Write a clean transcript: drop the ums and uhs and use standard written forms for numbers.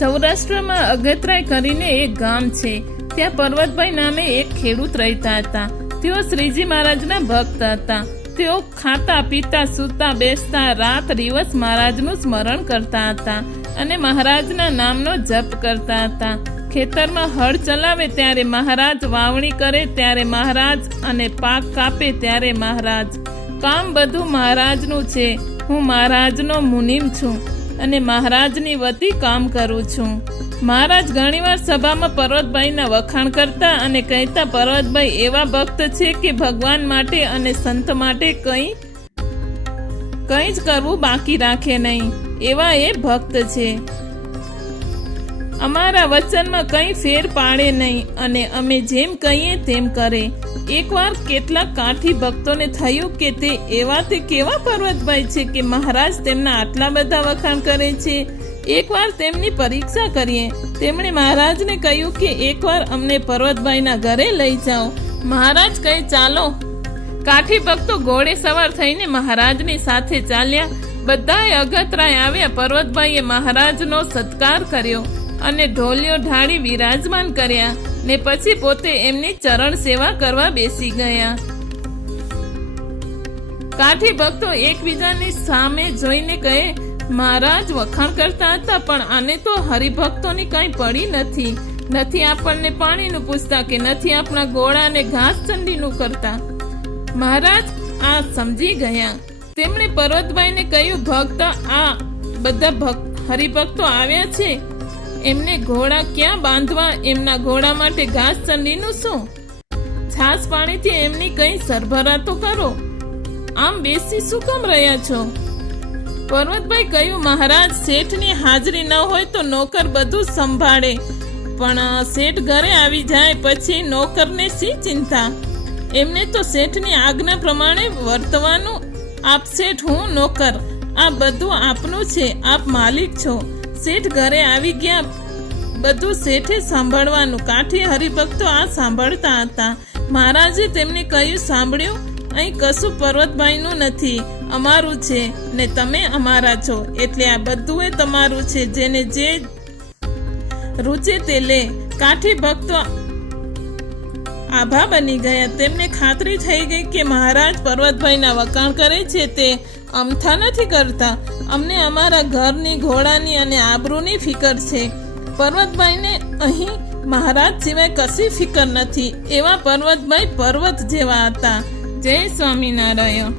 સૌરાષ્ટ્રમાં અગતરાય કરીને એક ગામ છે. ત્યાં પર્વતભાઈ નામે એક ખેડૂત રહેતા હતા. તેઓ શ્રીજી મહારાજના ભક્ત હતા. તેઓ ખાતા પીતા સૂતા બેસતા રાત દિવસ મહારાજનું સ્મરણ કરતા હતા અને મહારાજના નામનો જપ કરતા હતા. ખેતરમાં હળ ચલાવે ત્યારે મહારાજ, વાવણી કરે ત્યારે મહારાજ અને પાક કાપે ત્યારે મહારાજ. કામ બધું મહારાજનું છે. હું મહારાજનો મુનિમ છું અને મહારાજની વતી કામ કરું છું. મહારાજ ઘણીવાર સભામાં પર્વતભાઈના વખાણ કરતા અને કહેતા, પર્વતભાઈ એવા ભક્ત છે કે ભગવાન માટે અને સંત માટે કંઈ જ કરવું બાકી રાખે નહીં. એવા એ ભક્ત છે. અમારા વચનમાં કંઈ ફેર પાડે નહીં અને અમે જેમ કહીએ તેમ કરે. એકવાર કેટલાક કાઠી ભક્તોને થયું કે તે કેવા પર્વતભાઈ છે કે મહારાજ તેમના આટલા બધા વખાણ કરે છે. એકવાર તેમની પરીક્ષા કરીએ. તેમણે મહારાજને કહ્યું કે એકવાર અમને પર્વતભાઈના ઘરે લઈ જાઓ. મહારાજ કહે, ચાલો. કાઠી ભક્તો ઘોડે સવાર થઈને મહારાજની સાથે ચાલ્યા. બધાએ અગતરાય આવ્યા. પર્વતભાઈએ મહારાજનો સત્કાર કર્યો અને ઢોલિયો ઢાળી વિરાજમાન કર્યા ને પછી પોતે એમની ચરણ સેવા કરવા બેસી ગયા. કાઠી ભક્તો એકબીજાની સામે જોઈને કહે, મહારાજ વખાણ કરતા હતા પણ આને તો હરિભક્તોની કંઈ પડી નથી. નથી આપણને પાણીનું પૂછતા કે નથી આપણા ઘોડાને ઘાસ ચંડીનું કરતા. મહારાજ આ સમજી ગયા. તેમણે પર્વતભાઈને કહ્યું, ભક્ત આ બધા હરિભક્તો આવ્યા છે, એમને ઘોડા ક્યાં બાંધવા? એમના ઘોડા માટે ઘાસ ચંડીનું શું? છાસ પાણીથી એમની કંઈ સરભરા તો કરો. આમ બેસી શું કામ રહ્યા છો? પર્વતભાઈ કહ્યું, મહારાજ શેઠની હાજરી ન હોય તો નોકર બધું સંભાળે, પણ શેઠ ઘરે આવી જાય પછી નોકરને શી ચિંતા? એમને તો શેઠની આજ્ઞા પ્રમાણે વર્તવાનું. આપ શેઠ, હું નોકર. આ બધું આપનું છે. આપ માલિક છો. શેઠ ઘરે આવી ગયા, બધું શેઠે સાંભળવાનું. કાઠી હરિભક્તો આ સાંભળતા હતા. મહારાજે તેમને કહ્યું, સાંભળ્યું? અહીં કશું પર્વતભાઈનું નથી, અમારું છે ને તમે અમારા છો. એટલે આ બધું એ તમારું છે. જેને જે રૂચે તે લે. કાઠી ભક્તો આભા બની ગયા. તેમને ખાતરી થઈ ગઈ કે મહારાજ પર્વતભાઈના વખાણ કરે છે તે અમથા નથી કરતા. અમને અમારા ઘરની, ઘોડાની અને આબરૂની ફિકર છે. પર્વતભાઈને અહીં મહારાજ સિવાય કશી ફિકર નથી. એવા પર્વતભાઈ પર્વત જેવા હતા. જય સ્વામિનારાયણ.